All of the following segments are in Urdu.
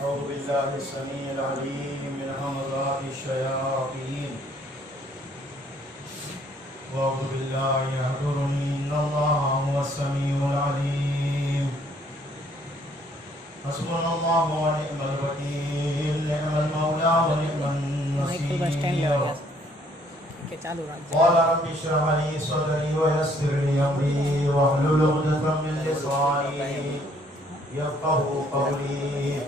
أعوذ بالله السميع العليم من همزات الشياطين وأعوذ بالله يحضرني إن الله هو السميع العليم حسبنا الله ونعم الوكيل نعم المولى ونعم النصير قال رب اشرح لي صدري ويسر لي أمري واحلل عقدة من لساني يفقهوا قولي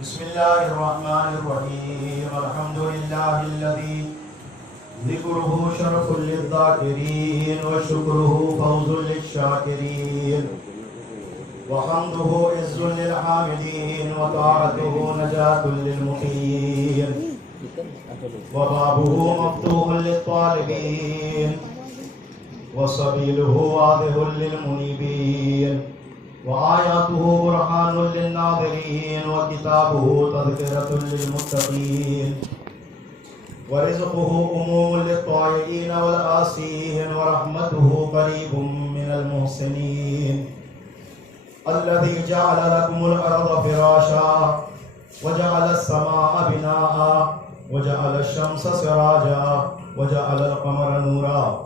بسم الله الرحمن الرحيم الحمد لله الذي ذكره شرف للذاكرين وشكره فوز للشاكرين وحمده عز للحامدين وطاعته نجاة للمقيم وبابه مفتوح للطالبين وسبيله واضح للمنيبين وآياته برهان للناظرين وكتابه تذكرة للمتقين ورزقه أموم للطائعين والآسين ورحمته قريب من المحسنين الذي جعل لكم الأرض فراشا وجعل السماء بناء وجعل الشمس سراجا وجعل القمر نورا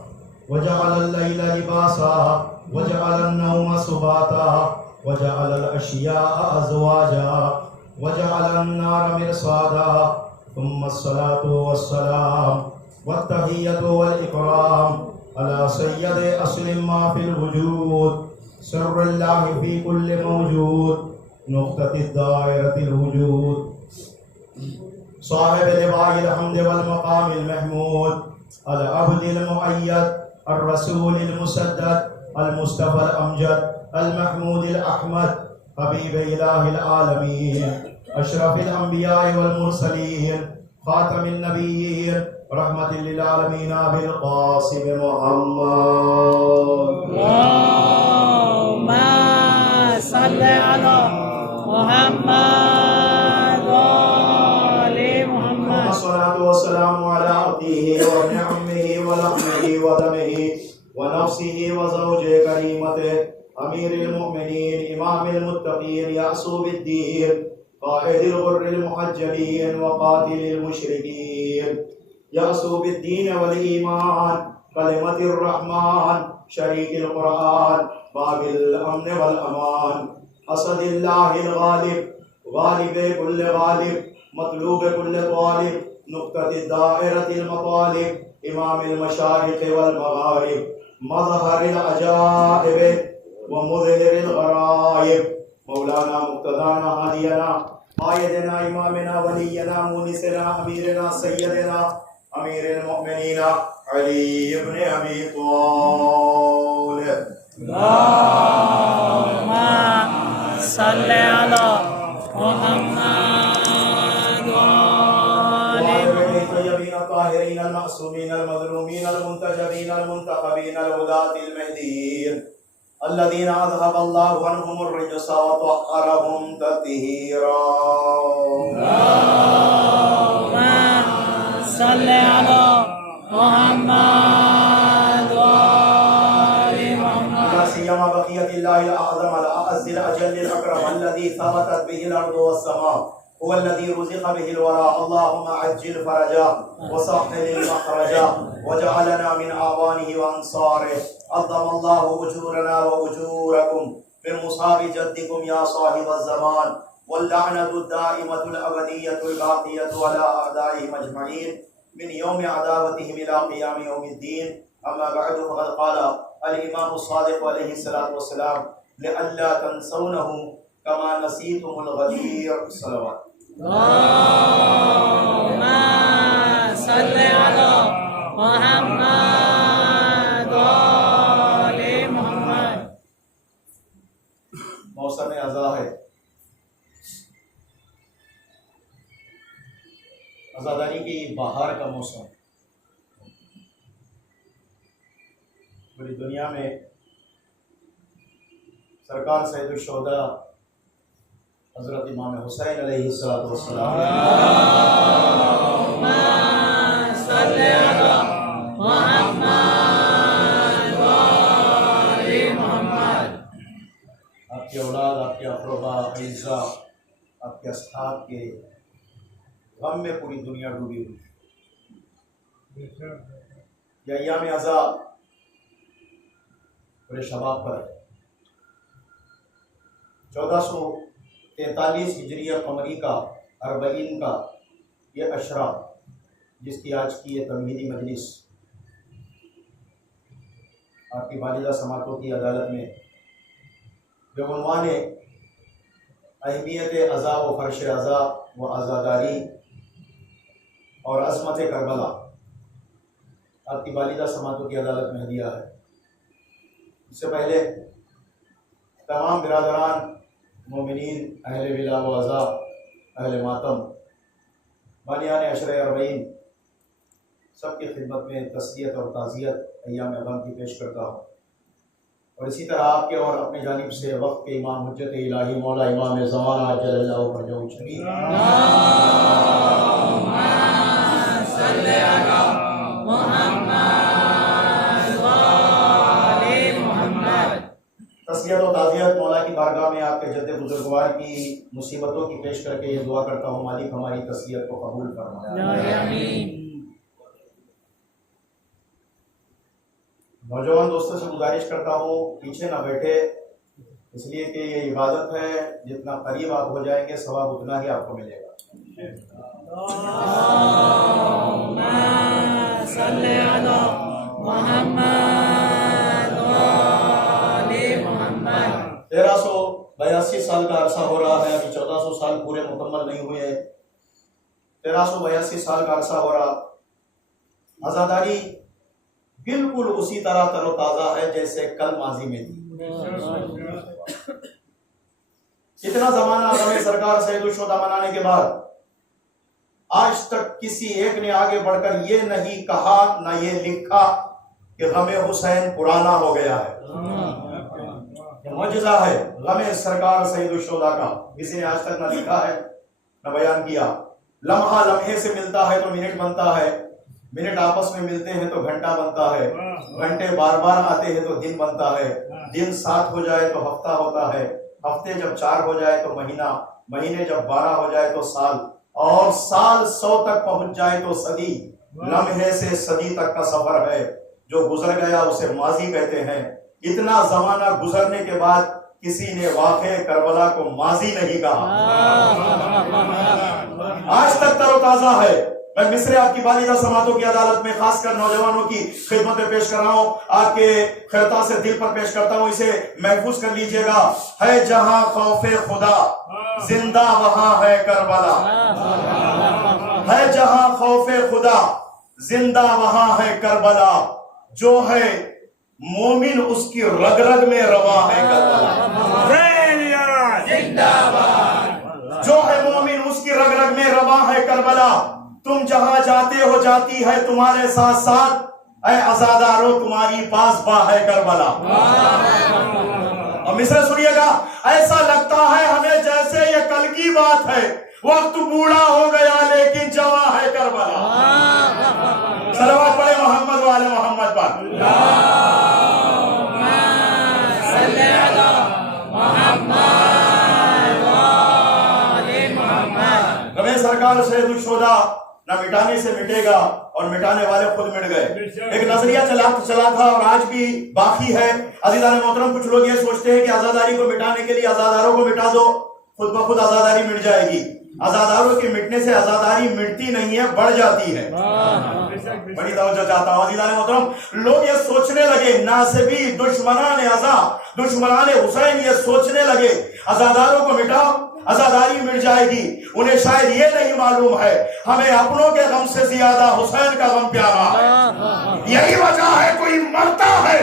وجعل الليل لباسا وجعل النوم سباتا وجعل الأشياء أزواجا وجعل النار مرصادا ثم الصلاة والسلام والتحية والإكرام على سيد أصل ما في الوجود سر الله في كل موجود نقطة الدائرة الوجود صاحب لواء الحمد والمقام المحمود العبد المؤيد الرسول المسدد المصطفى الأمجد المحمود الأحمد حبيب إله العالمين أشرف الأنبياء والمرسلين خاتم النبيين رحمة للعالمين أبي القاسم محمد اللهم صل على محمد وآل محمد الصلاة والسلام على عبده ونعمه ولحمه ودمه ونفسه وزوجه كريمته أمير المؤمنين إمام المتقين يعصوب الدين قائد الغر المحجلين وقاتل المشركين يعصوب الدين والإيمان كلمة الرحمن شريك القرآن باب الأمن والأمان أسد الله الغالب غالب كل غالب مطلوب كل طالب نقطة الدائرة المطالب إمام المشارق والمغارب مظهر العجائب ومظهر الغرائب مولانا مقتدانا هادينا قائدنا إمامنا ولينا مونسنا أميرنا سيدنا أمير المؤمنين علي بن أبي طالب اللهم صل على محمد وآل الطيبين الطاهرين المعصومين المظلومين المنتجبين المنتخبين الهداة المهديين الذين أذهب الله عنهم الرجس وطهرهم تطهيرا اللهم صل على محمد وآل محمد لا سيما بقية الله الأعظم الأعز الأجل الأكرم الذي ثبتت به الأرض والسماء هو الذي رزق به الورى اللهم عجل فرجا وسهل المخرجا وجعلنا من أعوانه وأنصاره عظم الله أجورنا وأجوركم من مصاب جدكم يا صاحب الزمان واللعنة الدائمة الأبدية الباقية على أعدائهم أجمعين من يوم عداوتهم إلى قيام يوم الدين أما بعد فقد قال الإمام الصادق عليه الصلاة والسلام لئلا تنسونه كما نسيتم الغدير صلوات اللهم صل على محمد وآل محمد موسم ازاں ہے عزاداری کی بہار کا موسم پوری دنیا میں سرکار سید الشہداء حضرت امام حسین علیہ السلام اللهم صل على محمد وآل محمد آپ کی اولاد، آپ کے اقربا، اعزاء آپ کے اصحاب کے غم میں پوری دنیا ڈوبی ہوئی ہے۔ یہ ایام عذاب پورے شباب پر ہے۔ 1443 ہجریہ قمری کا 40 کا یہ اشرا جس کی آج کی یہ تمہیدی مجلس آپ کی والدہ سماعتوں کی عدالت میں جو عنوان اہمیت عذاب و فرش عذاب و عزاداری اور عظمت کربلا آپ کی والدہ سماعتوں کی عدالت میں ہدیہ ہے۔ اس سے پہلے تمام برادران مومنین اہل ولا و عزا اہل ماتم بانیان عشرہ 40 سب کی خدمت میں تسلیت اور تعزیت ایام غم کی پیش کرتا ہوں، اور اسی طرح آپ کے اور اپنی جانب سے وقت کے امام حجت الہی مولا امام زمان عجل اللہ فرجہ شریف صلی علی محمد وآل محمد۔ تسلیت و تعزیت مولا کی بارگاہ میں آپ کے جد بزرگوار کی مصیبتوں کی پیش کر کے یہ دعا کرتا ہوں مالک ہماری تسلیت کو قبول فرمائے۔ آمین۔ نوجوان دوستوں سے گزارش کرتا ہوں پیچھے نہ بیٹھے، اس لیے کہ یہ عبادت ہے، جتنا قریب آپ ہو جائیں گے ثواب اتنا ہی آپ کو ملے گا۔ اللہم صلی علی محمد وآل محمد۔ 1382 سال کا عرصہ ہو رہا ہے، ابھی 1400 سال پورے مکمل نہیں ہوئے، 1382 سال کا عرصہ ہو رہا۔ عزاداری بالکل اسی طرح تر و تازہ ہے جیسے کل ماضی میں تھی۔ اتنا زمانہ غم سرکار سید الشہداء منانے کے بعد آج تک کسی ایک نے آگے بڑھ کر یہ نہیں کہا نہ یہ لکھا کہ غم حسین پرانا ہو گیا ہے۔ یہ معجزہ ہے غم سرکار سید الشہداء کا، کسی نے آج تک نہ لکھا ہے نہ بیان کیا۔ لمحہ لمحے سے ملتا ہے تو منٹ بنتا ہے، منٹ آپس میں ملتے ہیں تو گھنٹہ بنتا ہے، گھنٹے بار بار آتے ہیں تو دن بنتا ہے، دن 7 ہو جائے تو ہفتہ ہوتا ہے، ہفتے جب 4 ہو جائے تو مہینہ، مہینے جب 12 ہو جائے تو سال، اور سال 100 تک پہنچ جائے تو صدی۔ لمحے سے صدی تک کا سفر ہے، جو گزر گیا اسے ماضی کہتے ہیں۔ اتنا زمانہ گزرنے کے بعد کسی نے واقعہ کربلا کو ماضی نہیں کہا، آج تک تر و تازہ ہے۔ میں مصرے آپ کی والدہ سماعتوں کی عدالت میں خاص کر نوجوانوں کی خدمت میں پیش کر رہا ہوں، آپ کے خیرات سے دل پر پیش کرتا ہوں، اسے محفوظ کر لیجئے گا۔ ہے جہاں خوف خدا زندہ وہاں ہے کربلا، ہے جہاں خوف خدا زندہ وہاں ہے کربلا، جو ہے مومن اس کی رگ رگ میں رواں ہے کربلا، جو ہے مومن اس کی رگ رگ میں رواں ہے کربلا۔ تم جہاں جاتے ہو جاتی ہے تمہارے ساتھ ساتھ، اے عزادارو تمہاری پاس باں ہے کربلا۔ اور مصرع سنیے گا، ایسا لگتا ہے ہمیں جیسے یہ کل کی بات ہے، وقت بوڑھا ہو گیا لیکن جواں ہے کربلا۔ صلوات پڑھے محمد والے محمد پر۔ صلی علی محمد وآل محمد۔ غم سرکار سید الشہداء نہ مٹانے سے مٹے گا اور مٹانے والے خود مٹ گئے۔ ایک نظریہ چلا تھا اور آج بھی باقی ہے۔ عزیزان محترم، کچھ لوگ یہ سوچتے ہیں کہ عزاداری کو مٹانے کے لیے عزاداروں کو مٹا دو، خود بخود عزاداری مٹ جائے گی۔ عزاداروں کے مٹنے سے عزاداری مٹتی نہیں ہے، بڑھ جاتی ہے۔ بڑی توجہ چاہتا ہوں عزیزان محترم، لوگ یہ سوچنے لگے، ناصبی دشمنان عزا دشمنان حسین یہ سوچنے لگے عزاداروں کو مٹاؤ عزاداری مٹ جائے گی۔ انہیں شاید یہ نہیں معلوم ہے ہمیں اپنوں کے غم سے زیادہ حسین کا غم پیارا ہے۔ یہی وجہ ہے کوئی مرتا ہے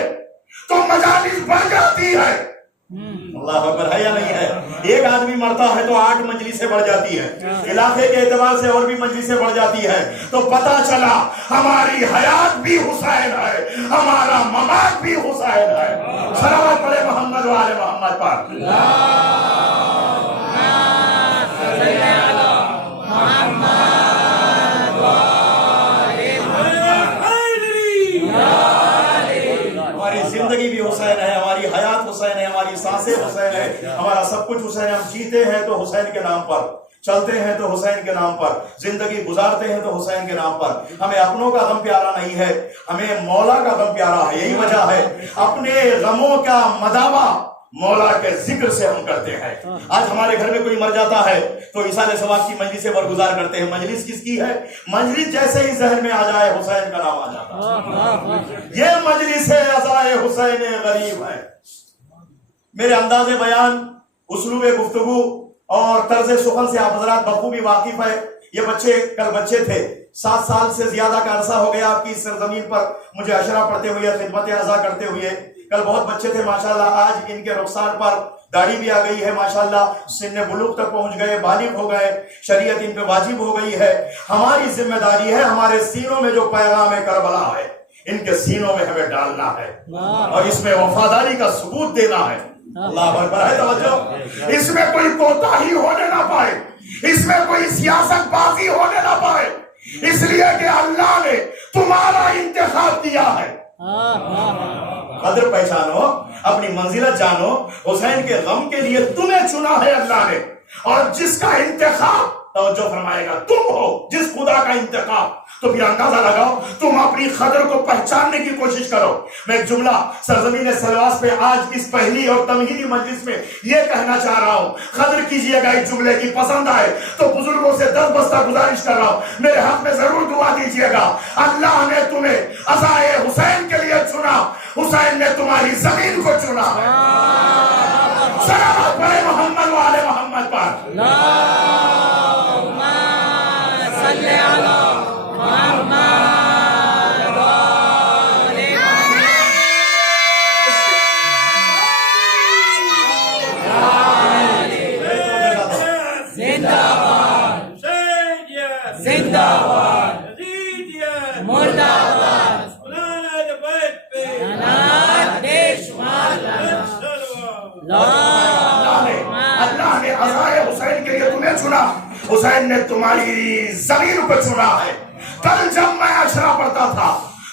تو مجالس بڑھ جاتی ہے۔ اللہ اکبر، ہے یا نہیں ہے؟ ایک آدمی مرتا ہے تو 8 مجلسیں بڑھ جاتی ہے، علاقے کے اعتبار سے اور بھی مجلسیں بڑھ جاتی ہے۔ تو پتہ چلا ہماری حیات بھی حسین ہے، ہمارا ممات بھی حسین ہے۔ صلوات پڑھے محمد والے محمد پر۔ ہماری زندگی بھی حسین ہے، ہماری حیات حسین ہے، ہماری سانسیں حسین ہے، ہے. ہمارا سب کچھ حسین. ہم جیتے ہیں تو حسین کے نام پر, چلتے ہیں تو حسین کے نام پر, زندگی گزارتے ہیں تو حسین کے نام پر. ہمیں اپنوں کا غم پیارا نہیں ہے, ہمیں مولا کا غم پیارا ہے. یہی وجہ ہے اپنے غموں کا مداوا مولا کے ذکر سے ہم کرتے ہیں. آج ہمارے گھر میں کوئی مر جاتا ہے تو ایصال ثواب کی مجلس برگزار کرتے ہیں. مجلس کس کی ہے؟ مجلس جیسے ہی ذہن میں آ جائے حسین کا نام آ جاتا ہے. یہ مجلس عزائے حسین غریب ہے. میرے انداز بیان, اسلوب گفتگو اور طرز سخن سے آپ حضرات بخوبی واقف ہے. یہ بچے کل بچے تھے, 7 سال سے زیادہ کا عرصہ ہو گیا آپ کی سرزمین پر مجھے اشرا پڑھتے ہوئے, خدمت اعضا کرتے ہوئے. کل بہت بچے تھے ماشاءاللہ. آج ان کے رخسار پر داڑھی بھی آ گئی ہے ماشاءاللہ, سن بلوغ تک پہنچ گئے, بالغ ہو گئے, شریعت ان پہ واجب ہو گئی ہے. ہماری ذمہ داری ہے ہمارے سینوں میں جو پیغام کربلا ہے ان کے سینوں میں ہمیں ڈالنا ہے اور اس میں وفاداری کا ثبوت دینا ہے. اللہ اکبر ہے. توجہ, اس میں کوئی کوتاہی ہونے نہ پائے, اس میں کوئی سیاست بازی ہونے نہ پائے, اس لیے کہ اللہ نے تمہارا انتخاب کیا ہے. قدر پہچانو, اپنی منزلت جانو. حسین کے غم کے لیے تمہیں چنا ہے اللہ نے, اور جس کا انتخاب توجہ فرمائے گا تم ہو, جس خدا کا انتخاب, تو پھر اندازہ لگاؤ, تم اپنی قدر کو پہچاننے کی کوشش کرو. میں ایک جملہ سرزمین سلواس پہ آج اس پہلی اور تمہیدی مجلس میں یہ کہنا چاہ رہا ہوں, قدر کیجئے گا اس جملے کی. پسند آئے تو بزرگوں سے 10 بستہ گزارش کر رہا ہوں, میرے حق میں ضرور دعا دیجئے گا. اللہ نے تمہیں عزائے حسین کے لیے چنا, حسین نے تمہاری زمین کو چنا. صلوات پڑھے محمد و آل محمد پر. صلی علی محمد. اللہ نے عزائے حسین کے لیے تمہیں چنا, حسین نے تمہاری زمین کو چنا ہے. کل جب میں اشرا پڑھتا تھا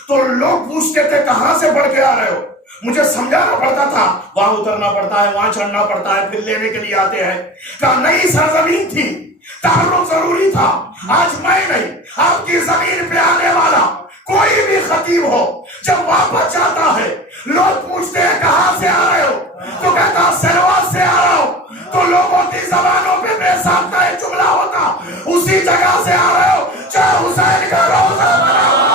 تو لوگ پوچھتے تھے کہاں سے پڑھ کے آ رہے ہو. مجھے سمجھانا پڑتا تھا, وہاں اترنا پڑتا ہے, وہاں چڑھنا پڑتا ہے, پھر لینے کے لیے آتے ہیں. کہا نئی سرزمین تھی, تعارف ضروری تھا. آج میں نہیں, آپ کی زمین پہ آنے والا کوئی بھی خطیب ہو جب واپس جاتا ہے لوگ پوچھتے ہیں کہاں سے آ رہے ہو, تو کہتا سلواس سے آ رہا ہوں. تو لوگوں کی زبانوں پہ بے ساختہ ایک جملہ ہوتا, اسی جگہ سے آ رہے ہو جہاں حسین کا روزہ بنا ہوا.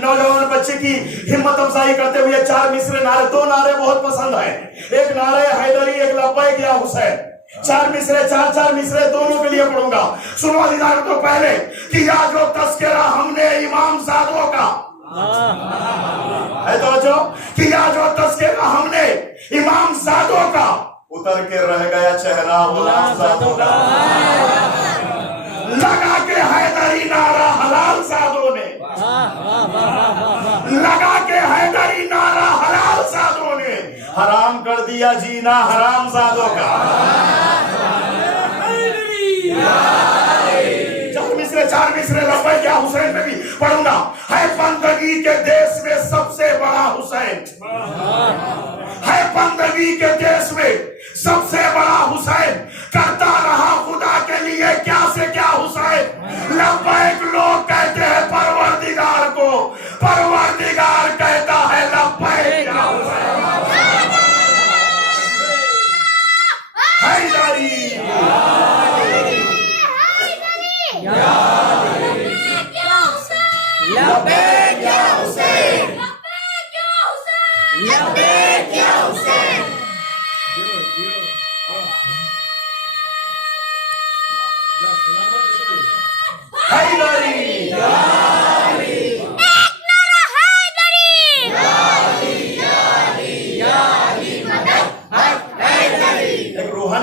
نوجوان بچے کی ہمت افزائی کرتے ہوئے 4 مصرے نعرے, 2 نعرے بہت پسند ہیں. ایک نعرے حیدری, ایک لبیک یا حسین. 4 مصرے, 4 مصرے دونوں کے لیے پڑھوں گا. سنو عزیزان, تو پہلے کیا جو تذکرہ ہم نے امام زادوں کا ہے, توجہ, کیا جو تذکرہ ہم نے امام زادوں کا, اتر کے رہ گیا چہرہ غلام زادوں کا. لگا کے حیدری نعرہ حلال زادوں نے, لگا کے حیدری نعرہ حلال زادوں نے, حرام کر دیا جینا حرام زادوں کا. 4 مصرے لبیک یا حسین میں بھی پڑھوں گا. ہے بندگی کے دیس میں سب سے بڑا حسین, ہے بندگی کے دیس میں سب سے بڑا حسین, کرتا رہا خدا کے لیے کیا سے کیا حسین. لبیک لوگ کہتے ہیں پروردگار کو, پروردگار کہتا ہے لبیک یا حسین. حیدری لبیک یا حسین, لبیک یا حسین.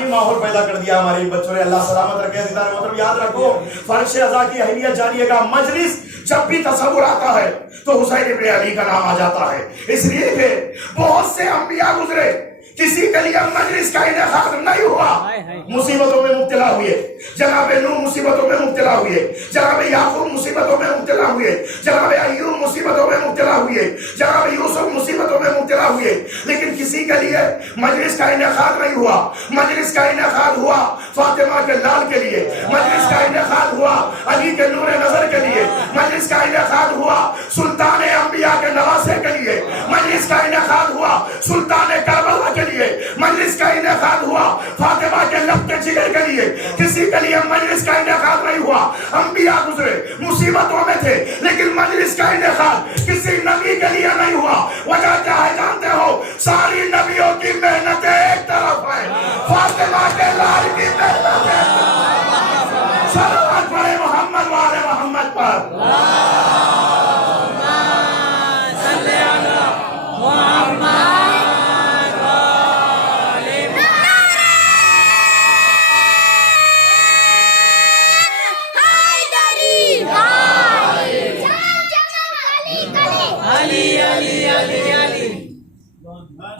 ماحول پیدا کر دیا ہمارے بچوں نے. اللہ سلامت رکھے. مطلب یاد رکھو, فرش ازا کی اہمیت جانیے گا. مجلس جب بھی تصور آتا ہے تو حسین ابن علی کا نام آ جاتا ہے, اس لیے کہ بہت سے انبیاء گزرے کسی کے لیے مجلس کا انعقاد نہیں ہوا، مصیبتوں میں مبتلا ہوئے، جناب نوح مصیبتوں میں مبتلا ہوئے، جناب یعقوب مصیبتوں میں مبتلا ہوئے، جناب ایوب مصیبتوں میں مبتلا ہوئے، جناب یوسف مصیبتوں میں مبتلا ہوئے، لیکن کسی کے لیے مجلس کا انعقاد نہیں ہوا۔ مجلس کا انعقاد ہوا فاطمہ کے لال کے لیے، مجلس کا انعقاد ہوا علی کے نور نظر کے لیے، مجلس کا انعقاد ہوا سلطان انبیاء کے نواسے کے لیے، مجلس کا انعقاد ہوا سلطان کربلا کے لیے، مجلس کا انعقاد ہوا فاطمہ کے لب کے جگر کے لیے۔ کسی کے لیے مجلس کا انعقاد نہیں ہوا۔ انبیاء گزرے، مصیبتوں میں تھے، لیکن مجلس کا انعقاد کسی نبی کے لیے نہیں ہوا۔ وجہ کیا ہے جانتے ہو؟ ساری نبیوں کی محنتیں ایک طرف ہیں، فاطمہ کے لال کی محنت ہے۔ صلوات پڑھے محمد وآل محمد پر۔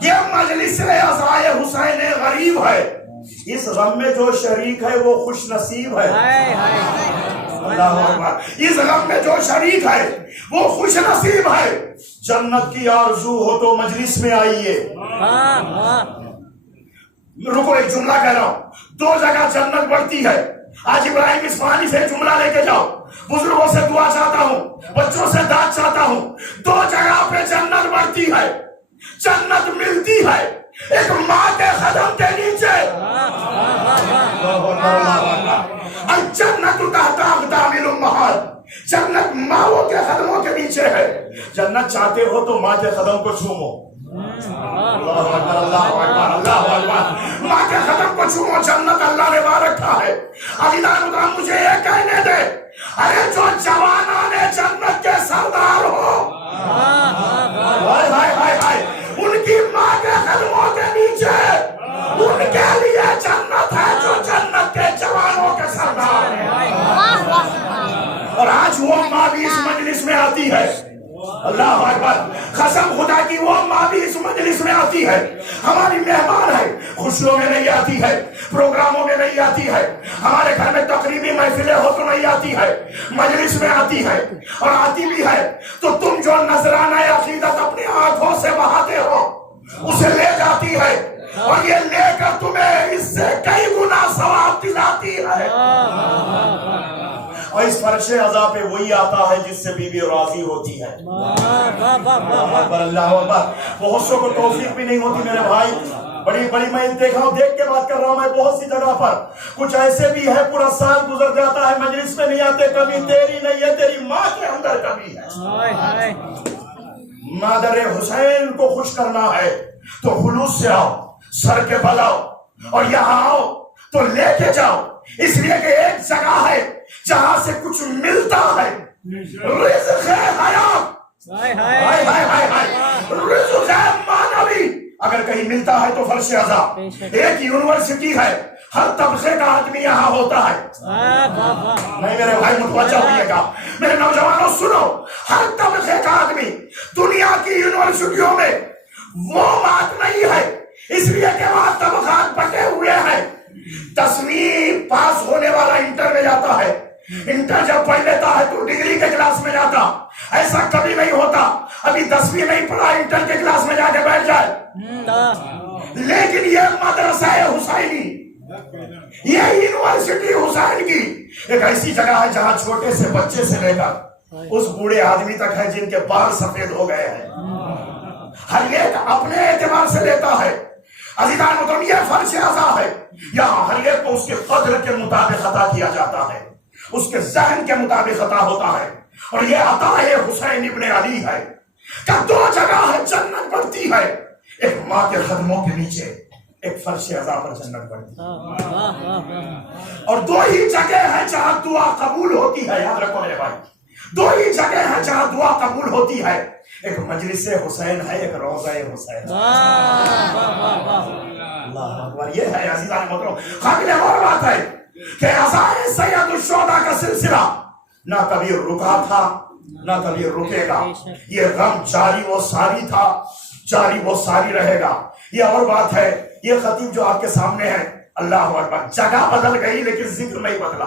یہ مجلس عزائے حسین غریب ہے، اس غم میں جو شریک ہے وہ خوش نصیب ہے۔ اللہ اکبر۔ اس غم میں جو شریک ہے وہ خوش نصیب ہے۔ جنت کی آرزو ہو تو مجلس میں آئیے۔ رکو، ایک جملہ کہہ رہا ہوں، دو جگہ جنت بڑھتی ہے۔ آج ابراہیم اصفہانی سے جملہ لے کے جاؤ، بزرگوں سے دعا چاہتا ہوں، بچوں سے داد چاہتا ہوں۔ دو جگہ پہ جنت بڑھتی ہے، جنت ملتی ہے، ایک ماں کے قدم کے نیچے، الجنت تحت اقدام الامہات، جنت ماؤں کے قدموں کے نیچے ہے۔ جنت چاہتے ہو تو ماں کے قدم کو چومو۔ اللہ اکبر، اللہ اکبر، اللہ اکبر۔ ماں کے قدم کو چومو، جنت اللہ نے وہاں رکھا ہے۔ عزیزان مکرم، مجھے یہ کہنے دے، ارے جو جوانان جنت کے سردار ہو، ہائے ہائے ہائے ہائے، ان کی ماں کے قدموں کے نیچے ان کے لیے جنت ہے، جو جنت کے جوانوں کے سردار ہیں۔ اور آج وہ ماں بھی اس مجلس میں آتی ہے۔ اللہ اکبر، قسم خدا کی وہ ماں بھی اس مجلس میں آتی ہے، ہماری مہمان ہے۔ خوشیوں میں نہیں آتی ہے، پروگراموں میں نہیں آتی ہے، ہمارے گھر میں تقریبی محفلیں ہو تو نہیں آتی ہے، مجلس میں آتی ہے۔ اور آتی بھی ہے تو تم جو نذرانہ عقیدت اپنی آنکھوں سے بہاتے ہو اسے لے جاتی ہے، اور یہ لے کر تمہیں اس سے کئی گنا ثواب دلاتی ہے۔ اور اس فرش عزا پہ وہی آتا ہے جس سے بی بی راضی ہوتی ہے۔ اللہ اکبر۔ بہت سو کو توفیق بھی نہیں ہوتی میرے بھائی، بڑی بڑی میں دیکھا ہوں، دیکھ کے بات کر رہا ہوں میں بہت سی جگہ پر۔ کچھ ایسے بھی ہے پورا سال گزر جاتا ہے مجلس میں نہیں آتے، کبھی تیری نہیں ہے، تیری ماں کے اندر کمی ہے۔ مادر حسین کو خوش کرنا ہے تو خلوص سے آؤ، سر کے بل آؤ، اور یہاں آؤ تو لے کے جاؤ، اس لیے کہ ایک جگہ ہے جہاں سے کچھ ملتا ہے، رزق حیات، رزق معنوی اگر کہیں ملتا ہے تو فرش عزا۔ ایک یونیورسٹی ہے، ہر طبقے کا آدمی یہاں ہوتا ہے۔ نہیں میرے بھائی متوجہ ہوئیے گا، میرے نوجوانوں سنو، ہر طبقے کا آدمی دنیا کی یونیورسٹیوں میں وہ بات نہیں ہے، اس لیے کہ وہاں طبقات بٹے ہوئے ہیں۔ 10ویں پاس ہونے والا انٹر میں جاتا ہے، انٹر جب پڑھ لیتا ہے تو ڈگری کے کلاس میں جاتا، ایسا کبھی نہیں ہوتا ابھی 10ویں نہیں پڑھا انٹر کے کلاس میں جا کے بیٹھ جائے۔ لیکن یہ مدرسہ حسینی، یہ یونیورسٹی حسین کی ایک ایسی جگہ ہے جہاں چھوٹے سے بچے سے لے کر اس بوڑھے آدمی تک ہے جن کے بال سفید ہو گئے ہیں، ہر ایک اپنے اعتبار سے لیتا ہے۔ عزیزان محترم، یہ فرش عزا ہے، یہاں ہر ایک کو اس کے قدر کے مطابق عطا کیا جاتا ہے، اس کے ذہن کے مطابق عطا ہوتا ہے۔ اور یہ عطا حسین ابن علی ہے کہ دو جگہ ہے جنت بڑھتی ہے، ایک ماں کے قدموں کے نیچے، ایک فرش عزا پر جنت بڑھتی ہے۔ اور دو ہی جگہ ہیں جہاں دعا قبول ہوتی ہے، یاد رکھو میرے بھائی، دو ہی جگہ ہیں جہاں دعا قبول ہوتی ہے، ایک مجلس حسین ہے، ایک روضہ حسین۔ اللہ اکبر، یہ ہے عزیزان محترم۔ قابل غور بات ہے کہ عزائے سید الشہداء کا سلسلہ نہ کبھی رکا تھا نہ کبھی رکے گا، یہ غم جاری و ساری تھا، جاری و ساری رہے گا۔ یہ اور بات ہے، یہ خطیب جو آپ کے سامنے ہے، اللہ اکبر، جگہ بدل گئی لیکن ذکر نہیں بدلا۔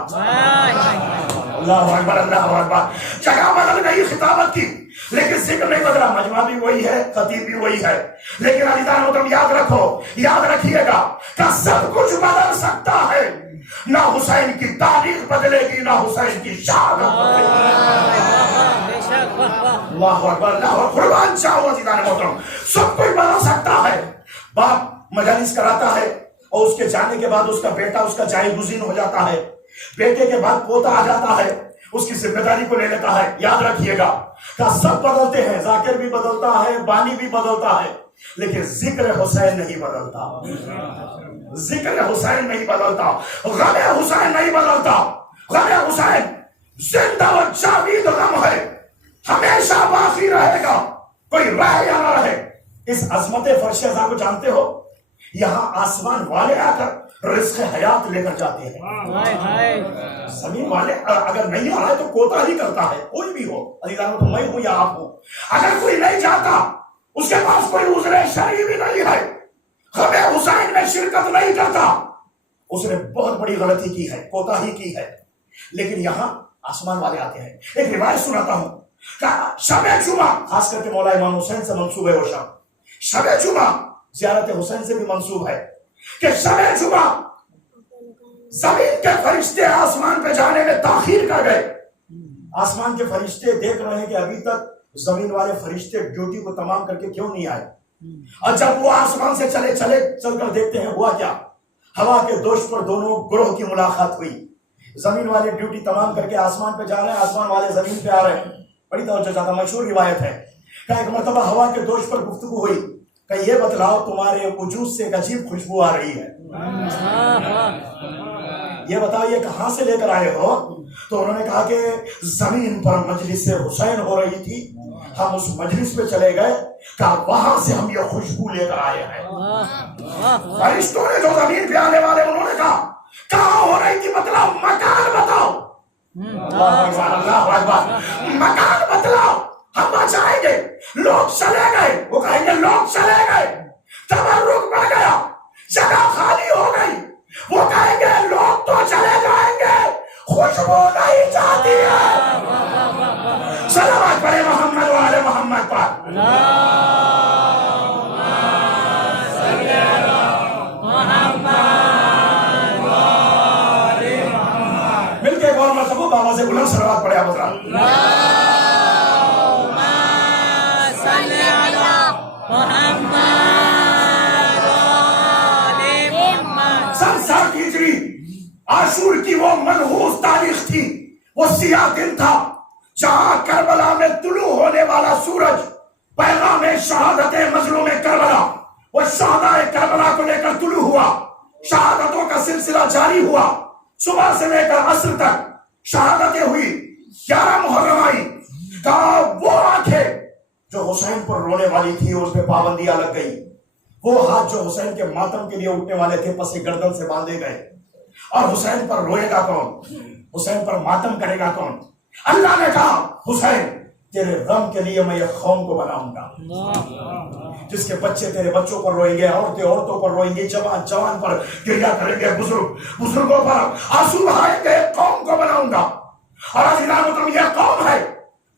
اللہ اکبر، اللہ اکبر، جگہ بدل گئی خطابت کی لیکن ذکر نہیں بدلا، مجمع بھی وہی ہے، خطیب بھی وہی ہے، لیکن عزیزان محترم یاد رکھو، یاد رکھیے گا کہ سب کچھ بدل سکتا ہے، نہ حسین کی تاریخ بدلے گی، نہ حسین کی شہادت بدلے گی۔ اللہ اکبر، اللہ اکبر، قربان چاہو عزیزان محترم، سب کچھ بدل سکتا ہے۔ باپ مجلس کراتا ہے اور اس کے جانے کے بعد اس کا بیٹا اس کا جائے گزین ہو جاتا ہے، بیٹے کے بعد پوتا آ جاتا ہے، اس کی ذمہ داری کو لے لیتا ہے۔ یاد رکھیے گا کہ سب بدلتے ہیں، ذاکر بھی بدلتا ہے، بانی بھی بدلتا ہے، لیکن ذکر حسین نہیں بدلتا، ذکر حسین نہیں بدلتا، غم حسین نہیں بدلتا۔ غم حسین زندہ و جاوید غم ہے، ہمیشہ باقی رہے گا، کوئی رہے یا نہ رہے۔ اس عظمت فرش ازا کو جانتے ہو؟ یہاں آسمان والے آ کر رزق حیات لے کر جاتے ہیں، زمین والے اگر نہیں آ رہا ہے تو کوتا ہی کرتا ہے، کوئی بھی ہو، عزیزانو تو میں ہوں یا آپ ہوں، اگر کوئی نہیں جاتا اس کے پاس کوئی عذر شرعی بھی نہیں ہے، غم حسین میں شرکت نہیں کرتا، اس نے بہت بڑی غلطی کی ہے، کوتا ہی کی ہے، لیکن یہاں آسمان والے آتے ہیں۔ ایک روایت سناتا ہوں کہ شب جمعہ، خاص کر کے مولا امام حسین سے منسوب ہے وہ شب جمعہ، زیارت حسین سے بھی منسوب ہے کہ شب جمعہ زمین کے فرشتے آسمان پہ جانے میں تاخیر کر گئے۔ آسمان کے فرشتے دیکھ رہے ہیں کہ ابھی تک زمین والے فرشتے ڈیوٹی کو تمام کر کے کیوں نہیں آئے، اور جب وہ آسمان سے چل کر دیکھتے ہیں، ہوا کیا؟ ہوا کے دوش پر دونوں گروہ کی ملاقات ہوئی، زمین والے ڈیوٹی تمام کر کے آسمان پہ جا رہے ہیں، آسمان والے زمین پہ آ رہے ہیں۔ بڑی توجہ چاہتا، مشہور روایت ہے کہ ایک مرتبہ ہوا کے دوش پر گفتگو ہوئی کہ یہ بتلاؤ تمہارے وجود سے ایک عجیب خوشبو آ رہی ہے، یہ بتاؤ یہ کہاں سے لے کر آئے ہو؟ تو انہوں نے کہا کہ زمین پر مجلس حسین ہو رہی تھی، ہم اس مجلس پہ چلے گئے کہ وہاں سے ہم یہ خوشبو لے کر آئے ہیں۔ فرشتوں نے جو زمین پہ آنے والے انہوں نے کہا کہاں ہو رہی تھی، بتلاؤ، مکان بتاؤ۔ اللہ اکبر، مکان بتلاؤ، ہم بچائیں گے۔ لوگ چلے گئے، وہ کہیں گے لوگ چلے گئے، تبرک بڑھ گیا، جگہ خالی ہو گئی، وہ کہیں گے لوگ تو چلے جائیں گے، خوشبو نہیں جاتی ہے۔ صلوات پڑھے محمد و آل محمد پر۔ مل کے ایک اور مرتبہ بابا سے بلند صلوات پڑھے آپ حضرات۔ عاشور کی وہ منحوس تاریخ تھی، وہ سیاہ دن تھا جہاں کربلا میں طلوع ہونے والا سورج پیغام شہادت مظلوم کربلا، وہ شہداء کربلا کو لے کر طلوع ہوا، شہادتوں کا سلسلہ جاری ہوا، صبح سے لے کر عصر تک شہادتیں ہوئی، 11 محرم آئی، کہا وہ آنکھیں جو حسین پر رونے والی تھی اس پہ پابندیاں لگ گئی، وہ ہاتھ جو حسین کے ماتم کے لیے اٹھنے والے تھے پس گردن سے باندھے گئے، اور حسین پر روئے گا کون، حسین پر ماتم کرے گا کون؟ اللہ نے کہا حسین تیرے غم کے لیے میں یہ قوم کو بناؤں گا، جس کے بچے تیرے بچوں پر روئیں گے، عورتیں عورتوں پر روئیں گے، جوان جوان پر گریہ کریں گے، بزرگ بزرگوں پر آنسو بہائیں گے، قوم کو بناؤں گا۔ اور عزیزان محترم یہ قوم ہے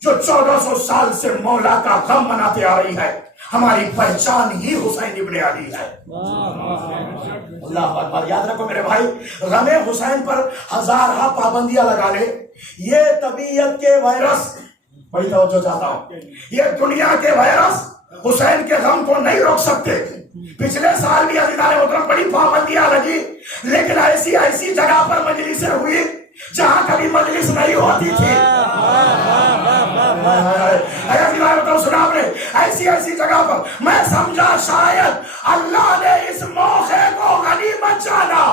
جو 1400 سال سے مولا کا غم مناتے آ رہی ہے، ہماری پہچان ہی حسین ابن علی ہے۔ اللہ اکبر، یاد رکھو میرے بھائی، غم حسین پر ہزارہ پابندیاں لگا لے، یہ طبیعت کے وائرس، بڑی توجہ چاہتا ہوں، یہ دنیا کے وائرس حسین کے غم کو نہیں روک سکتے۔ پچھلے سال بھی عزیزان محترم بڑی پابندیاں لگی، لیکن ایسی جگہ پر مجلسیں ہوئی جہاں کبھی مجلس نہیں ہوتی تھی۔ سنا آپ نے ایسی جگہ پر، میں سمجھا شاید اللہ نے اس موقع کو غنیمت جانا،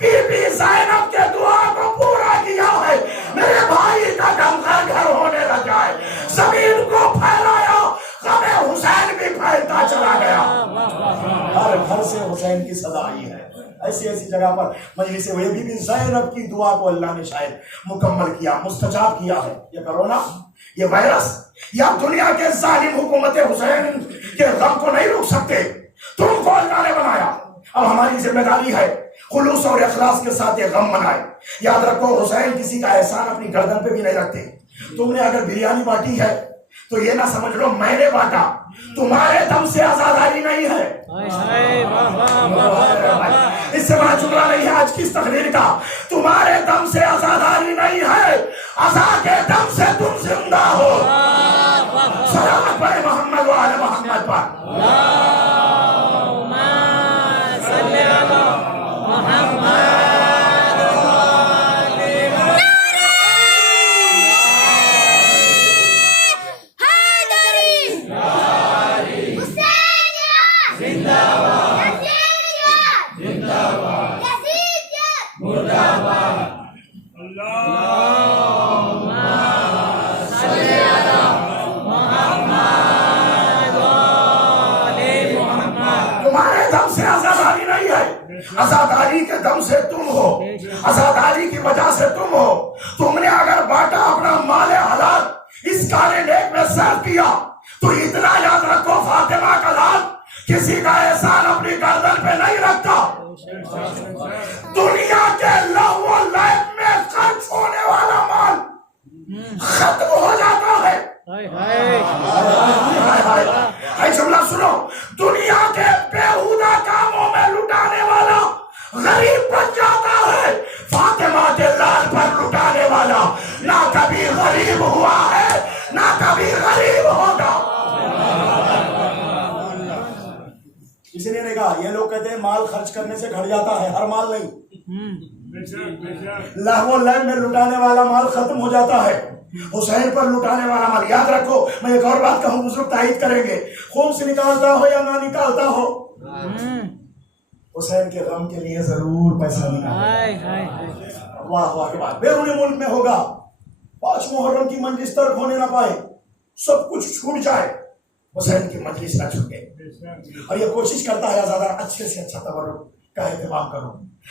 بی بی زینب کے دعا کو پورا کیا ہے، میرے بھائی کا دم گھر ہونے لگا ہے، زمین کو پھیلایا، غم حسین بھی پھیلتا چلا گیا، ہر گھر سے حسین کی صدا آئی ہے۔ ایسی جگہ پر مجلس ہوئے، بی بی زینب کی دعا کو اللہ نے شاید مکمل کیا، مستجاب کیا ہے۔ یہ کرونا، یہ وائرس یا دنیا کے ظالم حکومت حسین کے غم کو نہیں روک سکتے، تم کو اللہ نے بنایا. اب ہماری ذمہ داری ہے خلوص اور اخلاص کے ساتھ یہ غم منائے. یاد رکھو حسین کسی کا احسان اپنی گردن پہ بھی نہیں رکھتے. تم نے اگر بریانی بانٹی ہے تو یہ نہ سمجھ لو میں نے بانٹا. تمہارے دم سے آزاداری نہیں ہے. اس سے بڑا جملہ نہیں ہے آج کی اس تقریر کا. تمہارے دم سے آزاداری نہیں ہے, عزا کے دم سے تم زندہ ہو. سلام پڑھے محمد و آل محمد پر. آزاداری کے دم سے تم ہو, آزاداری کی وجہ سے تم ہو. تم نے اگر بانٹا اپنا مال حلال اس کالے نیک میں صرف کیا تو اتنا یاد رکھو فاطمہ کا لال کسی کا احسان اپنی گردن پہ نہیں رکھتا. دنیا کے لہو و لعب میں خرچ ہونے والا مال ختم ہو جاتا ہے. جملہ سنو, دنیا کے بیہودہ کاموں میں لٹانے والا غریب بن جاتا ہے. فاطمہ کے لال پر لٹانے والا نہ کبھی غریب ہوا ہے نہ کبھی غریب ہوگا. کسی نے کہا یہ لوگ کہتے ہیں مال خرچ کرنے سے گھٹ جاتا ہے, ہر مال نہیں. لہو و لعب میں لٹانے والا مال ختم ہو جاتا ہے. حسین پر لٹانے والا مال, یاد رکھو میں ایک اور بات کہوں, بزرگ تائید کریں گے, خون سے نکالتا ہو یا نہ نکالتا ہو, حسین کے غم کے لیے ضرور پیسہ نکالے. واہ واہ کے بعد بیرون ملک میں ہوگا, 5 محرم کی مجلس ترک ہونے نہ پائے, سب کچھ چھوٹ جائے, حسین کی مجلس نہ چھوٹے. اور یہ کوشش کرتا ہے آزادار اچھے سے اچھا تبرک کا اہتمام کرو,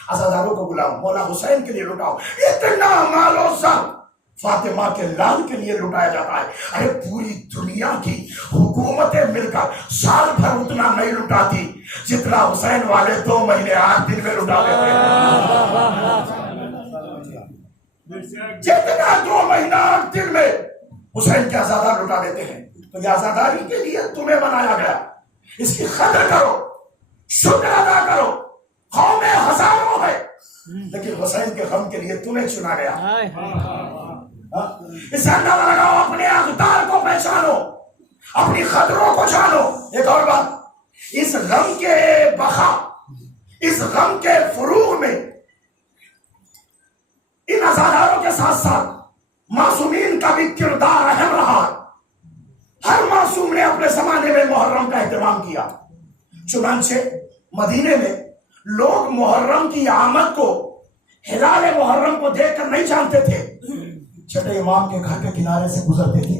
عزاداروں کو بلاؤ, مولا حسین کے لیے لٹاؤ. اتنا مال و زر فاطمہ کے لال کے لیے لٹایا جاتا ہے. ارے پوری دنیا کی حکومتیں مل کر سال بھر اتنا نہیں لٹاتی جتنا حسین والے 2 مہینے 8 دن میں لٹا دیتے ہیں. جتنا 2 مہینہ 8 دن میں حسین کے آزادار لٹا دیتے ہیں. تو یہ آزاداری کے لیے تمہیں بنایا گیا, اس کی قدر کرو, شکر ادا کرو. قومیں ہزاروں ہے لیکن حسین کے غم کے لیے تمہیں چنا گیا. اس اندازہ لگاؤ, اپنے اقدار کو پہچانو, اپنی قدروں کو جانو. ایک اور بات, اس غم کے بقا, اس غم کے فروغ میں ان عزاداروں کے ساتھ ساتھ معصومین کا بھی کردار اہم رہا. ہر معصوم نے اپنے زمانے میں محرم کا اہتمام کیا. چنانچہ مدینے میں لوگ محرم کی آمد کو, ہلال محرم کو دیکھ کر نہیں جانتے تھے. چھٹے امام کے گھر کے کنارے سے گزرتے تھے,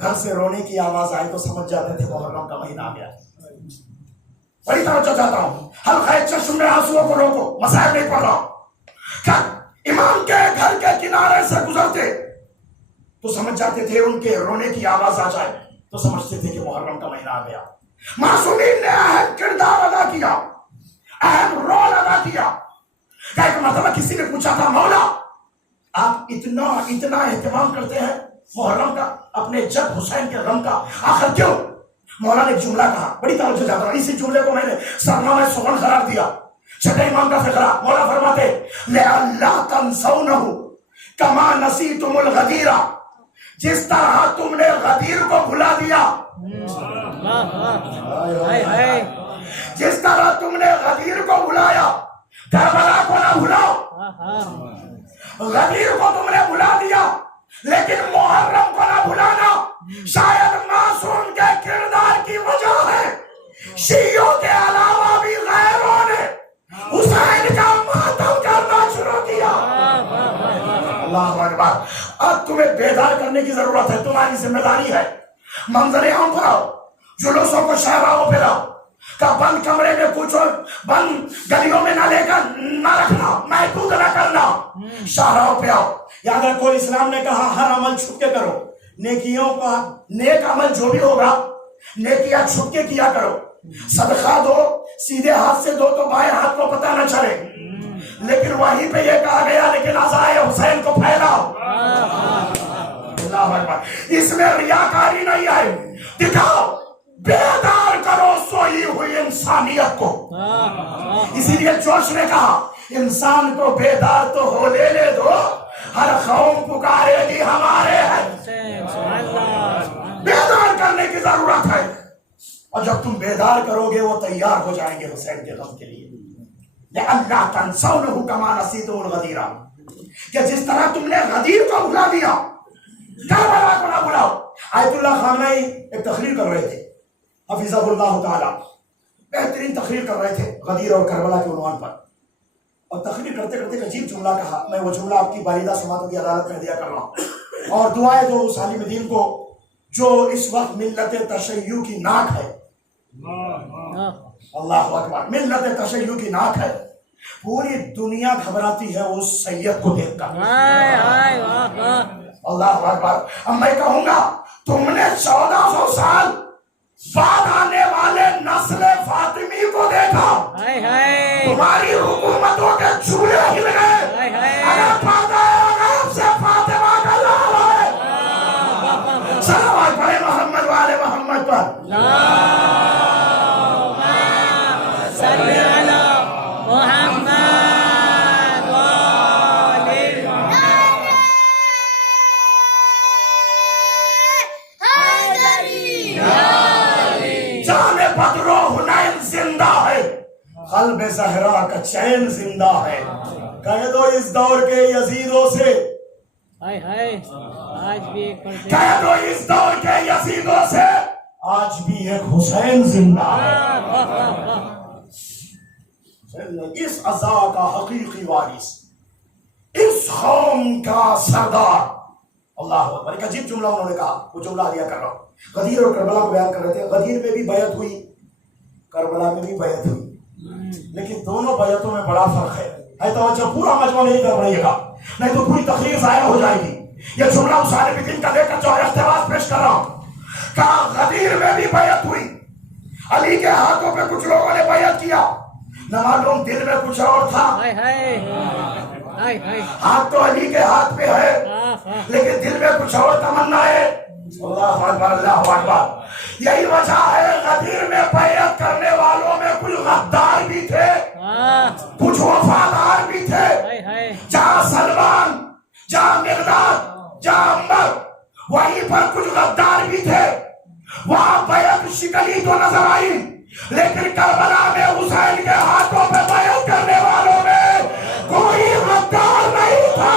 گھر سے رونے کی آواز آئی تو سمجھ جاتے تھے محرم کا مہینہ آ گیا. بڑی توجہ چاہتا ہوں, حلقہ چشم میں آنسوؤں کو روکو, مسائل نہیں پڑھ رہا. امام کے گھر کے کنارے سے گزرتے تو سمجھ جاتے تھے, ان کے رونے کی آواز آ جائے تو سمجھتے تھے کہ محرم کا مہینہ آ گیا. معصومین نے اہم کردار ادا کیا, اہم رول ادا کیا. ایک مرتبہ کسی نے پوچھا تھا, مولا آپ اتنا اہتمام کرتے ہیں محرم کا, اپنے جد حسین کے غم کا, آخر کیوں؟ مولا نے ایک جملہ کہا, بڑی توجہ چاہتا ہوں, اسی جملے کو میں نے سرنامہ سخن قرار دیا. چھٹے امام کا فقرہ, مولا فرماتے لَأَلَّا تَنْسَوْنَهُ كَمَا نَسِيتُمُ الْغَدِيرَ, جس طرح تم نے غدیر کو بھلا دیا, جس طرح تم نے غدیر کو بھلایا, کربلا کو نہ بھلاؤ. غدیر کو تم نے بھلا دیا لیکن محرم کو نہ بھلانا. شاید معصوم کے کردار کی وجہ ہے شیعوں کے علاوہ بھی غیروں نے حسین کا ماتم کرنا شروع کیا. اللہ اکبر. اب تمہیں بیدار کرنے کی ضرورت ہے, تمہاری ذمہ داری ہے. منظر عام پر آؤ, جلوسوں کو شہراہوں پہ لاؤ, کا بند کمرے میں کچھ اور بند گلیوں میں نہ لے کر نہ رکھنا, محدود نہ کرنا, شاہراہوں پہ آؤ. یاد رکھو اسلام نے کہا ہر عمل چھپ کے کرو. نیکیوں کا نیک عمل جو بھی ہوگا نیکیاں چھپ کے کیا کرو, صدقہ دو، سیدھے ہاتھ سے دو تو بائیں ہاتھ کو پتہ نہ چلے، لیکن وہیں پہ یہ کہا گیا لیکن عزائے حسین کو پھیلاؤ۔ اللہ اکبر۔ اس میں ریاکاری نہیں ہے، دکھاؤ، بیدار کرو سوئی ہوئی انسانیت کو۔ اسی لیے جوش نے کہا انسان کو بیدار تو ہو لے دو، ہر قوم پکارے گی ہمارے ہیں۔ بیدار کرنے کی ضرورت ہے، اور جب تم بیدار کرو گے وہ تیار ہو جائیں گے حسین کے غم کے لیے۔ لَأَلَّا تَنْسَوْنَهُ كَمَا نَسِيتُمُ الْغَدِيرَ، کہ جس طرح تم نے غدیر کو بھلا دیا کربلا کو نہ بھلاؤ۔ آیت اللہ خامنئی ایک تقریر کر رہے تھے، حفظہ اللہ تعالی، بہترین تقریر کر رہے تھے غدیر اور کربلا کے عنوان پر، اور تقریر کرتے کرتے ایک عجیب جملہ کہا، میں وہ جملہ آپ کی باریدہ سماعتوں کی عدالت میں ہدیہ کر رہا ہوں، اور دعائیں دو اس عالم دین کو جو اس وقت ملت تشیع کی ناک ہے۔ اللہ اکبر، ملت تشیع کی ناک ہے، پوری دنیا گھبراتی ہے اس سید کو دیکھ کر۔ اللہ اکبر۔ اب میں کہوں گا تم نے 1400 سال بعد آنے والے نسل فاطمی کو دیکھا، تمہاری حکومتوں کے چولہے ہل گئے، اگر فاطمہ سے فاطمہ کا نام ہے، صلوات پڑھے محمد والے محمد پر۔ صلی علی محمد جان بدر و حنین زندہ ہے، قلب زہرا کا چین زندہ ہے، کہہ دو اس دور کے یزیدوں سے، کہہ دو اس دور کے یزیدوں سے آج بھی ایک حسین زندہ ہے، اس عزا کا حقیقی وارث، اس قوم کا سردار۔ اللہ اکبر۔ ایک عجیب جملہ انہوں نے کہا، وہ جملہ دیا کر رہا ہوں، غدیر اور کربلا کو بیان کر رہے تھے، غدیر میں بھی بیعت ہوئی، کربلا میں بھی بیعت ہوئی، لیکن دونوں بیعتوں میں بڑا فرق ہے توجہ پورا مجمع نہیں کر رہی گا، نہیں تو پوری تقریر ضائع ہو جائے گی۔ یہ جملہ اس عالم دین کا لے کر جو اقتباس پیش کر رہا ہوں، کہا غدیر میں بھی بیعت ہوئی، علی کے ہاتھوں پہ کچھ لوگوں نے بیعت کیا، نہ معلوم دل میں کچھ اور تھا، ہاتھ تو علی کے ہاتھ پہ ہے لیکن دل میں کچھ اور تمنا ہے۔ اللہ اکبر، اللہ اکبر۔ یہی وجہ ہے غدیر میں بیعت کرنے والوں میں کچھ غدار بھی تھے، کچھ وفادار بھی تھے، جہاں سلمان، جہاں مقداد، جہاں عمر، وہیں پر کچھ غدار بھی تھے، وہاں بیعت شکلی تو نظر آئی، لیکن کربلا میں حسین کے ہاتھوں پہ بیعت کرنے والوں میں کوئی غدار نہیں تھا۔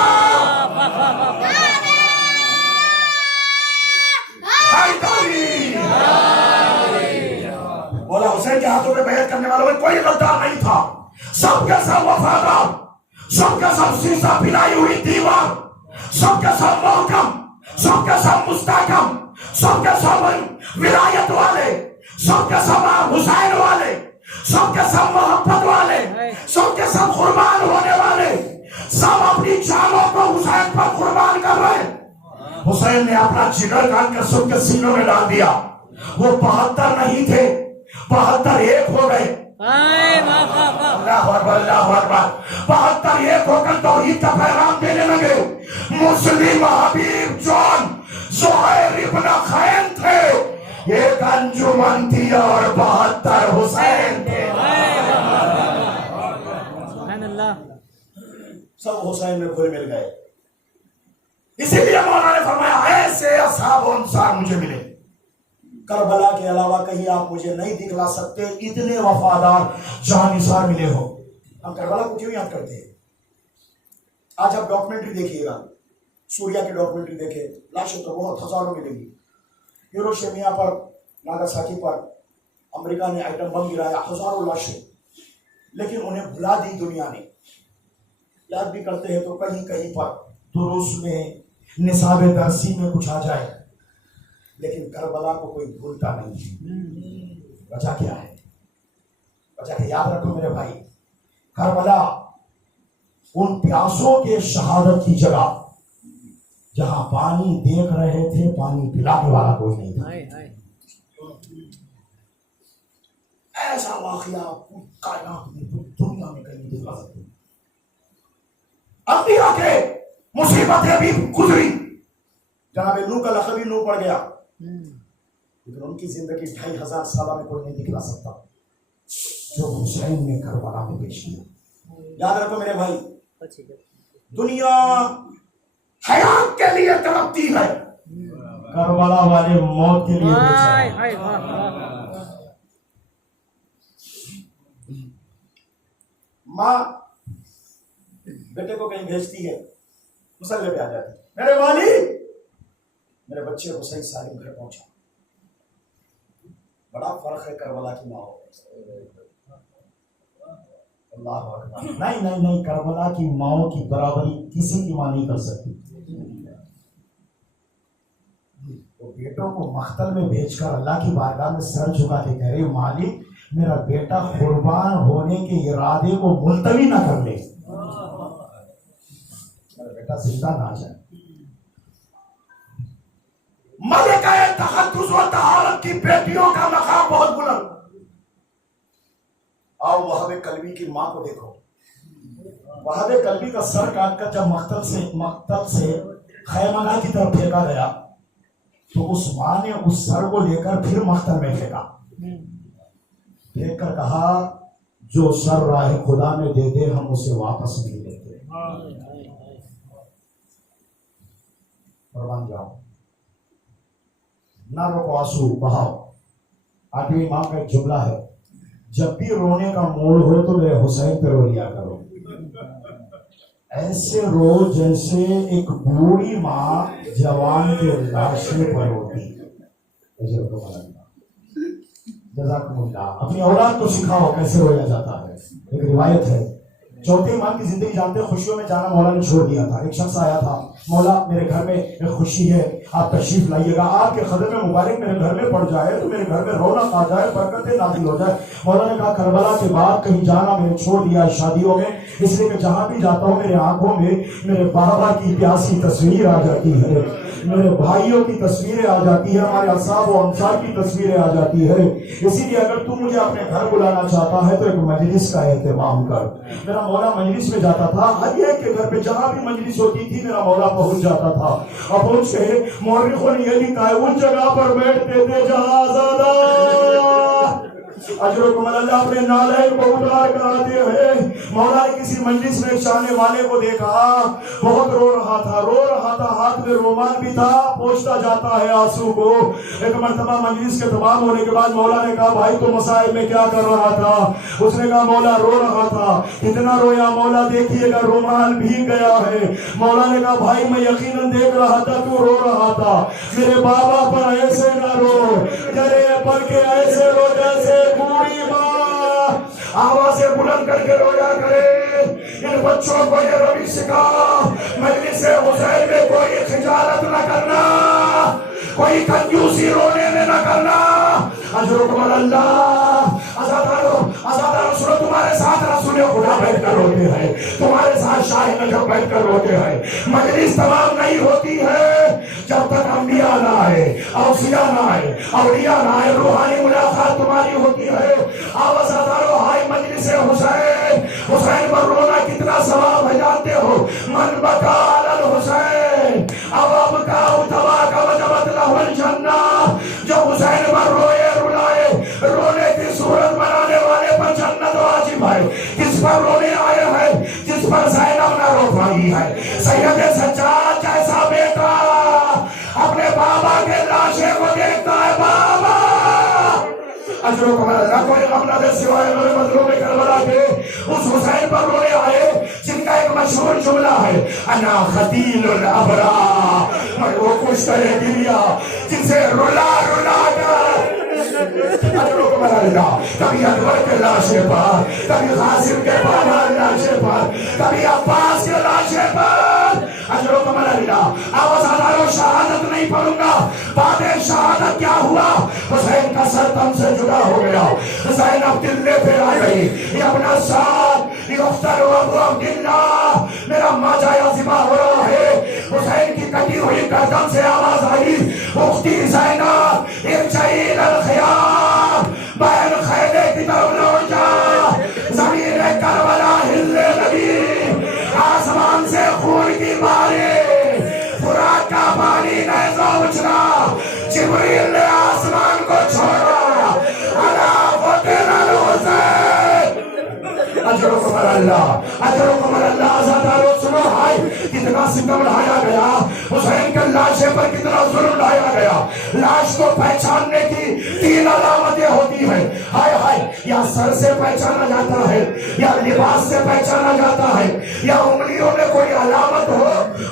بولا حسین کے ہاتھوں پہ بیعت کرنے والوں میں کوئی غدار نہیں تھا، سب کے سب وفادار، سب کے سب سیسا پلائی ہوئی دیوار، سب کے سب محکم، سب کے سب مستحکم، سب کے سب ولایت والے، سب کے سب حسین والے، سب کے سب محبت والے، سب کے سب قربان ہونے والے، سب اپنی جانوں کو حسین پر قربان کر رہے۔ حسین نے اپنا جگر کاٹ کر سب کے سینوں میں ڈال دیا، وہ 72 نہیں تھے، 72 ایک ہو گئے۔ اللہ اکبر، اللہ اکبر۔ 72 ایک ہو کر توحید کا پیغام دینے لگے۔ مسلم حبیب جان زہیر ابن خین تھے، ایک انجمن تھی اور 72 حسین تھے۔ سب حسین میں گھل مل گئے۔ اسی لیے مولانا نے فرمایا ایسے اصحاب و انصار مجھے ملے، کربلا کے علاوہ کہیں آپ مجھے نہیں دکھلا سکتے، اتنے وفادار جانثار ملے ہو۔ ہم کربلا کو کیوں یاد کرتے ہیں؟ آج آپ ڈاکومنٹری دیکھیے گا، سوریا کی ڈاکومنٹری دیکھیں، لاشیں تو بہت ہزاروں ملیں گی، ہیروشیما پر، ناگاساکی پر امریکہ نے آئٹم بم گرایا، ہزاروں لاشیں، لیکن انہیں بھلا دی دنیا نے۔ یاد بھی کرتے ہیں تو کہیں کہیں پر دروس میں، نصاب درسی میں کچھ آ جائے، لیکن کربلا کو کوئی بھولتا نہیں۔ وجہ کیا ہے؟ وجہ کہ یاد رکھو میرے بھائی، کربلا ان پیاسوں کے شہادت کی جگہ جہاں پانی دیکھ رہے تھے، پانی پلانے والا کوئی نہیں تھا۔ ایسا واقعہ کائنات میں دنیا میں کہیں نہیں دیکھا سکتے. انبیاء کے مصیبتیں بھی گزری. جناب نوح کا لقب ہی نوح پڑ گیا, لیکن ان کی زندگی 2500 سالہ میں کوئی نہیں دکھلا سکتا جو حسین نے کربلا میں پیش کیا. یاد رکھو میرے بھائی, دنیا حیات کے لیے تڑپتی ہے, کربلا والے موت کے لیے بیچارے. ماں بیٹے کو کہیں بھیجتی ہے, مسلح پہ آ جاتی ہے, میرے والی میرے بچے حسین سالم گھر پہنچا. بڑا فرق ہے کربلا کی ماں. اللہ اکبر. نہیں نہیں نہیں, کربلا کی ماؤں کی برابری کسی کی ماں نہیں کر سکتی. وہ بیٹوں کو مقتل میں بھیج کر اللہ کی بارگاہ میں سر جھکا کے کہہ رہے مالک میرا بیٹا قربان ہونے کے ارادے کو ملتوی نہ کر لے, میرا بیٹا زندہ نہ جائے. ملکہ تقدس و طہارت کی بیٹیوں کا مقام بہت بلند. آؤ وہاب قلبی کی ماں کو دیکھو. وہاب قلبی کا سر کاٹ کر جب مقتل سے خیمگاہ کی طرف پھینکا گیا تو اس ماں نے اس سر کو لے کر پھر مقتل میں پھینکا. پھینک کر کہا جو سر راہ خدا میں دے دے ہم اسے واپس نہیں لیتے. قربان جاؤ, نہ روکو آنسو بہاؤ. آٹھویں امام کا ایک جملہ ہے, جب بھی رونے کا موڑ ہو تو میرے حسین پہ رو لیا کرو. ایسے رو جیسے ایک بوڑھی ماں جوان کے لاشے پر روتی. جزاکم اللہ. اپنی اولاد کو سکھاؤ کیسے رویا جاتا ہے. ایک روایت ہے, چوتھے امام کی زندگی جانتے خوشیوں میں جانا مولا نے چھوڑ دیا تھا. ایک شخص آیا تھا, مولا میرے گھر میں ایک خوشی ہے, آپ تشریف لائیے گا, آپ کے قدم مبارک میرے گھر میں پڑ جائے تو میرے گھر میں رونق آ جائے, برکتیں نازل ہو جائے. مولا نے کہا کربلا کے بعد کہیں جانا میں نے چھوڑ دیا ہے شادیوں میں, اس لیے کہ جہاں بھی جاتا ہوں میرے آنکھوں میں میرے بابا کی پیاسی تصویر آ جاتی ہے, میرے بھائیوں کی تصویریں آ جاتی ہے, ہمارے اصحاب و انصار کی تصویریں آ جاتی ہے. اسی لیے اگر تو مجھے اپنے گھر بلانا چاہتا ہے تو ایک مجلس کا اہتمام کر. میرا مولا مجلس میں جاتا تھا, ہر ایک کے گھر پہ جہاں بھی مجلس ہوتی تھی میرا مولا پہنچ جاتا تھا. اور پہنچ کے مورخوں نے یہ لکھا ہے اس جگہ پر بیٹھتے تھے جہاں آزادہ اجرکم اللہ اپنے نالین کو اتار کر آتے ہیں. مولا نے کسی مجلس میں شانے والے کو دیکھا, بہت رو رہا تھا, ہاتھ میں رومال بھی تھا, پوچھتا جاتا ہے آنسو کو. ایک مرتبہ مجلس کے تمام ہونے کے بعد مولا نے کہا بھائی تو مسائل میں کیا کر رہا تھا؟ اس نے کہا مولا رو رہا تھا. کتنا رویا مولا؟ دیکھیے گا رومال بھی گیا ہے. مولا نے کہا بھائی میں یقیناً دیکھ رہا تھا تو رو رہا تھا, میرے بابا پر ایسے نہ رو, میرے پر کے ایسے رو جیسے بوڑھی ماں آوازیں بلند کر کے رویا کرے. ان بچوں کو یہ روی سکھا, مجلس حسین میں کوئی خجالت نہ کرنا, کوئی کنجوسی رونے میں نہ کرنا. اجرکم اللہ. آزادہ رسول تمہارے ساتھ رسول خدا بیٹھ کر روتے ہیں, تمہارے ساتھ شاہ نجف بیٹھ کر روتے ہیں. مجلس تمام نہیں ہوتی ہے جب تک انبیاء نہ آئے, اوصیاء نہ آئے, اولیاء نہ آئے, روحانی ملاقات تمہاری ہوتی ہے. آواز ادارو ہائی مجلس حسین, حسین پر رونا کتنا ثواب ہے جانتے ہو؟ من بکا علی الحسین اب کا اتبا کا وجبت لہ الجنہ. جو حسین پر روئے رلائے, رونے کی صورت بنانے والے پر جنت واجب ہے. جس پر رونے آئے ہیں, جس پر زینب نہ رو پائی ہے. سید سجاد جیسا بیٹا اپنے بابا کے لاشے کو دیکھتا ہے, بابا اجرکم اللہ. کوئی غم نہ دے سوائے میرے مظلوم کربلا کے. اس حسین پر رونے آئے جن کا ایک مشہور جملہ ہے انا خدیل الابرار, میں وہ کچھ کرے دلیا جن سے رلا کر کبھی اکبر کے لاشے پر, کبھی قاسم کے بابا لاشے پر, کبھی عباس کے لاشے پر. اجرکم اللہ. آواز آدارو شہادت نہیں پڑھوں گا, بعد شہادت کیا ہوا؟ حسین کا سر تن سے جدا ہو گیا, زینب دلے پہ آ گئی. یہ اپنا ساتھ یفتر و ابو عبداللہ, میرا ماجا ذبح ہو رہا ہے. حسین کی کٹی ہوئی گردن سے آواز آئی, اختی زینب ارجعی الی الخیام, بہن خیمے کی طرف اللہ اجرکم اللہ آزادارو سنو بھائی کتنا ستم ڈھایا گیا حسین کے لاشے پر کتنا ظلم ڈھایا گیا لاش کو پہچاننے کی 3 علامتیں ہوتی ہیں ہائے ہائے یا سر سے پہچانا جاتا ہے یا لباس سے پہچانا جاتا ہے یا انگلیوں میں کوئی علامت ہو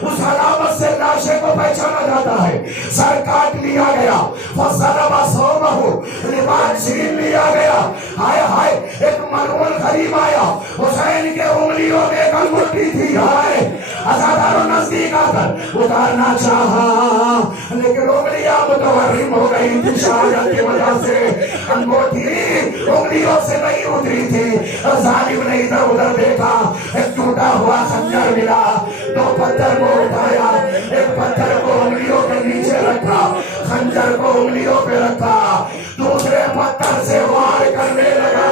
اس علامت سے لاشے کو پہچانا جاتا ہے سر کاٹ لیا گیا فَصَلَبَ صَوْبَهُ لباس چھین لیا گیا ہائے ہائے ایک ملعون غریب آیا حسین کے انگلیوں میں ایک انگوٹھی تھی ہائے عزاداروں نزدیک آ کر اتارنا چاہا لیکن انگلیاں متورم ہو گئی تھی شہادت کی وجہ سے انگوٹھی انگلیوں سے نہیں اتری تھی ظالم نے ادھر ادھر دیکھا ایک ٹوٹا ہوا خنجر ملا 2 پتھر کو اٹھایا ایک پتھر کو انگلیوں کے نیچے رکھا خنجر کو انگلیوں پہ رکھا دوسرے پتھر سے وار کرنے لگا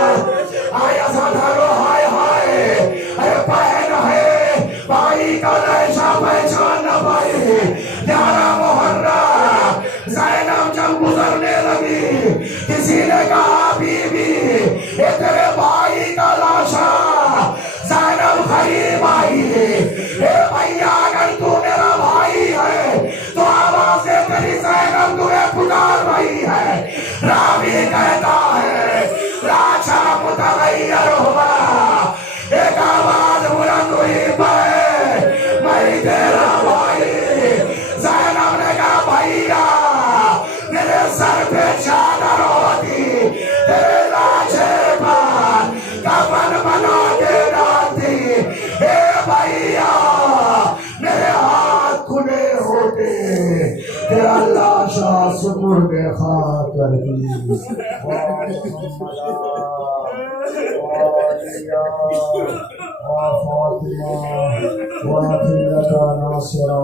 آئے عزادارو ہائے ہائے اے بہن ہے بھائی کا نیشہ پہچان نہ پائی 11 محرم زینب جب گزرنے لگی کسی نے کہا بی بی یہ تیرے بھائی کا لاشا زینب غریب آئی ہے اے بھائیا اگر تو میرا بھائی ہے تو آواز تیری زینب تمہیں پکار رہی ہے راوی کہتا ہے لاشا متغیر ہوا ایک آواز بلند ہوئی میں تیرا بھائی زینب نے کہا بھائیا میرے سر پہ چادر ہوتی تیرے لاشے پر کفن بنا کے ڈالتی اے بھائیا میرے ہاتھ کھلے ہوتے تیرا لاشا سپرد خاک کر دی فاطمہ وافی لکا ناصرہ